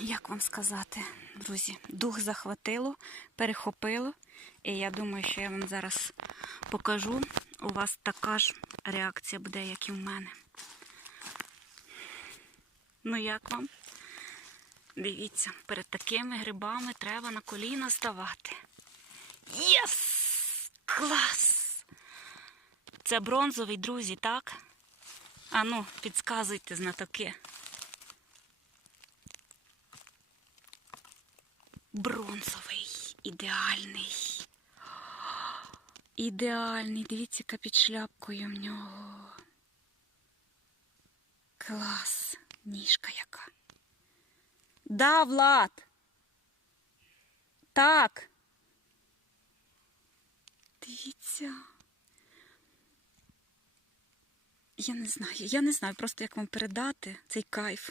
як вам сказати, друзі, дух захватило, перехопило. І я думаю, що я вам зараз покажу. У вас така ж реакція буде, як і в мене. Ну, як вам? Дивіться, перед такими грибами треба на коліна ставати. Єс! Клас! Це бронзовий, друзі, так? Ану, підказуйте знатоки. Бронзовий, ідеальний. Ідеальний. Дивіться, яка під шляпкою в нього. Клас. Ніжка яка. Да, Влад. Так. Дивіться. Я не знаю, я не знаю просто, як вам передати цей кайф.